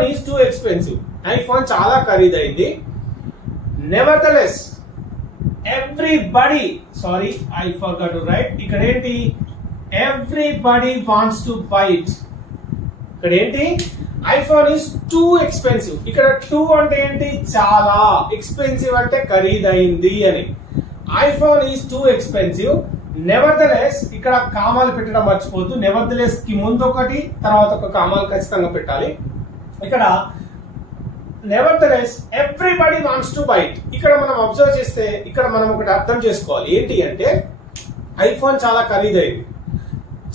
IPhone is too expensive. IPhone చాలా ఖరీదైంది. Nevertheless everybody, sorry I forgot to write, ఇక్కడ ఏంటి, everybody wants to buy it. ఇక్కడ ఏంటి, ఐఫోన్ ఈజ్ టూ ఎక్స్పెన్సివ్. ఇక్కడ టూ అంటే ఏంటి, చాలా, ఎక్స్పెన్సివ్ అంటే ఖరీదైంది అని. IPhone is too expensive. Nevertheless, ఇక్కడ కామాలు పెట్టడం మర్చిపోద్దు. నెవర్దలెస్ కి ముందు ఒకటి, తర్వాత ఒక కామాలు ఖచ్చితంగా పెట్టాలి. ఇక్కడ nevertheless everybody wants to buy it. ఇక్కడ మనం అబ్జర్వ్ చేస్తే ఇక్కడ మనం ఒకటి అర్థం చేసుకోవాలి. ఏంటి అంటే ఐఫోన్ చాలా ఖరీదైంది.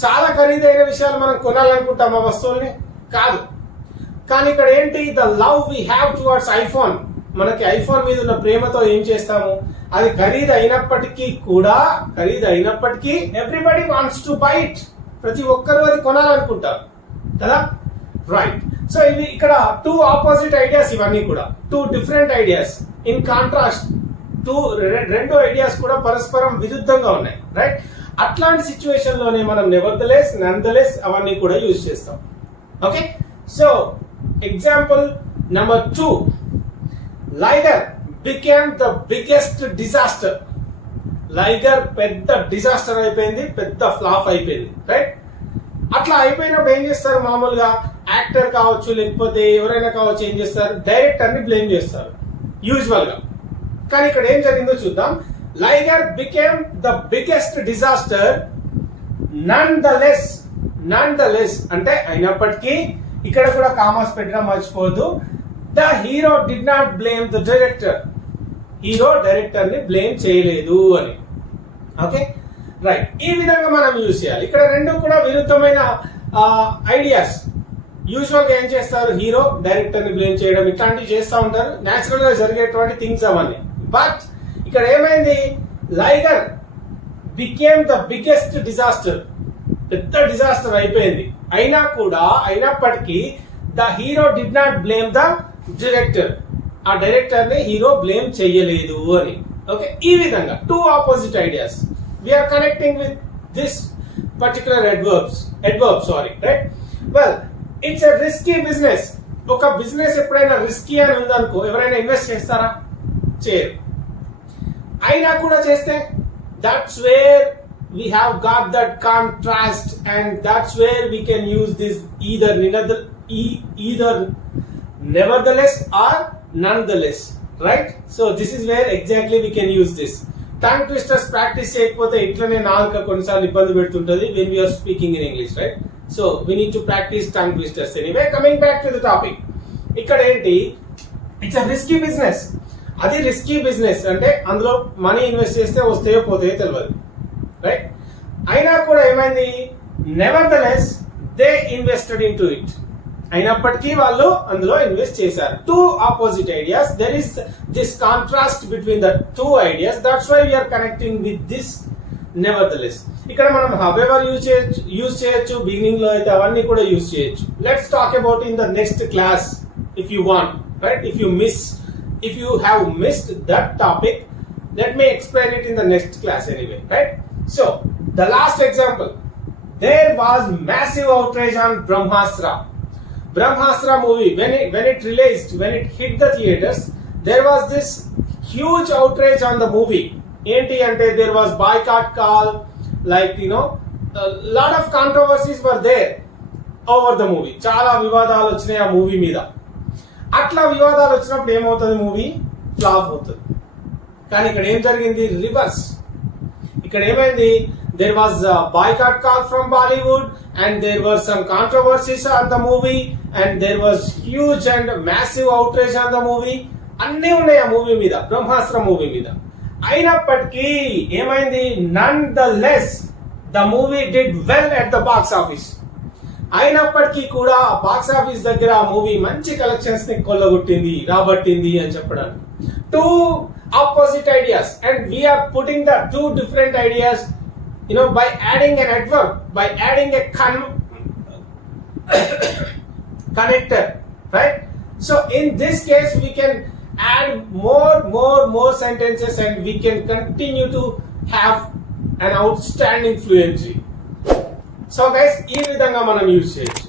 చాలా ఖరీదైన విషయాలు మనం కొనాలనుకుంటాం ఆ వస్తువుల్ని, కాదు. కానీ ఇక్కడ ఏంటి, the love we have towards iPhone. మనకి ఐఫోన్ మీద ఉన్న ప్రేమతో ఏం చేస్తాము, అది ఖరీదు అయినప్పటికీ everybody wants to buy it. ప్రతి ఒక్కరూ అది కొనాలనుకుంటారు కదా, రైట్. సో ఇవి ఇక్కడ టూ ఆపోజిట్ ఐడియాస్, ఇవన్నీ కూడా two different ideas. In contrast రెండు ఐడియాస్ కూడా పరస్పరం విరుద్ధంగా ఉన్నాయి, రైట్. అట్లాంటి సిచ్యువేషన్ లోనే మనం నెవర్దలెస్, నన్దలెస్ అవన్నీ కూడా యూజ్ చేస్తాం. Okay, so example number 2, Liger became the biggest disaster. Liger పెద్ద డిజాస్టర్ అయిపోయింది, పెద్ద ఫ్లాప్ అయిపోయింది, రైట్. అట్లా అయిపోయినప్పుడు ఏం చేస్తారు, మామూలుగా యాక్టర్ కావచ్చు లేకపోతే ఎవరైనా కావచ్చు, ఏం చేస్తారు, డైరెక్టర్ ని బ్లేమ్ చేస్తారు యూజువల్ గా. కానీ ఇక్కడ ఏం జరిగిందో చూద్దాం. Liger became the biggest disaster nonetheless అంటే అయినప్పటికీ, ఇక్కడ కూడా కామర్స్ పెట్టడం మర్చిపోవద్దు. The hero did not blame the director. Hero director ని బ్లేమ్ చేయలేదు అని. Okay, right. ఈ విధంగా మనం యూజ్ చేయాలి. ఇక్కడ రెండు కూడా విరుద్ధమైన ఐడియాస్. యూజువల్ గా ఏం చేస్తారు, హీరో డైరెక్టర్ ని బ్లేమ్ చేయడం ఇట్లాంటివి చేస్తూ ఉంటారు, నేచురల్ గా జరిగేటువంటి థింగ్స్ అవన్నీ. బట్ ఇక్కడ ఏమైంది, Liger became the biggest disaster. పెద్ద డిజాస్టర్ అయిపోయింది. అయినప్పటికీ the hero did not blame the director. ఆ డైరెక్టర్ ని హీరో బ్లేమ్ చెయ్యలేదు అని. ఓకే, ఈ విధంగా two opposite ideas we are connecting with this particular adverbs, right? Well, it's a risky business. ఒక బిజినెస్ ఎప్పుడైనా రిస్కీ అని ఉందనుకో, ఎవరైనా ఇన్వెస్ట్ చేస్తారా, చేయరు. అయినా కూడా చేస్తే, that's where we have got that contrast, and that's where we can use this either nevertheless or nonetheless, right? So this is where exactly we can use this. Tongue twisters practice చేయకపోతే ఇట్లనే నాలుక కొన్నిసార్లు ఇబ్బంది పెడుతుంటది when we are speaking in English, right? So we need to practice tongue twisters anyway. Coming back to the topic, ఇక్కడ ఏంటి, it's a risky business. అది risky business అంటే అందులో మనీ ఇన్వెస్ట్ చేస్తే వస్తాయో పోతాయో తెలియదు, రైట్. అయినా కూడా ఏమైంది, nevertheless they invested into it. అయినప్పటికీ వాళ్ళు అందులో ఇన్వెస్ట్ చేశారు. Two opposite ideas, there is this contrast between the two ideas. That's why we are connecting with this nevertheless. ఇక్కడ మనం హవెవర్ యూజ్ చేయొచ్చు, బిగినింగ్ లో అయితే అవన్నీ కూడా యూజ్ చేయొచ్చు. Let's talk about in the next class if you want, right. If you have missed that topic, let me explain it in the next class anyway, right? So the last example, there was massive outrage on Brahmastra movie. When it released, when it hit the theaters, there was this huge outrage on the movie. Enti ante there was boycott call, like, you know, a lot of controversies were there over the movie. Chaala vivadalu vachinayi aa movie meeda. అట్లా వివాదాలు వచ్చినప్పుడు ఏమవుతుంది, movie flop అవుతుంది. కానీ ఇక్కడ ఏం జరిగింది, reverse. ఇక్కడ ఏమైంది, there was boycott call from Bollywood and there were some controversies on the movie and there was huge and massive outrage on the movie. అన్ని ఉన్నాయి ఆ మూవీ మీద, బ్రహ్మాస్త్ర మూవీ మీద. అయినప్పటికీ ఏమైంది, nonetheless the movie did well at the box office. అయినప్పటికీ కూడా box office దగ్గర ఆ మూవీ మంచి కలెక్షన్స్ ని రాబట్టింది అని చెప్పడానికి. Two opposite ideas and we are putting the two different ideas, you know, by adding an adverb, by adding a connector, right? So in this case we can add more sentences and we can continue to have an outstanding fluency. So guys, ee vidhanga manam use cheyachu.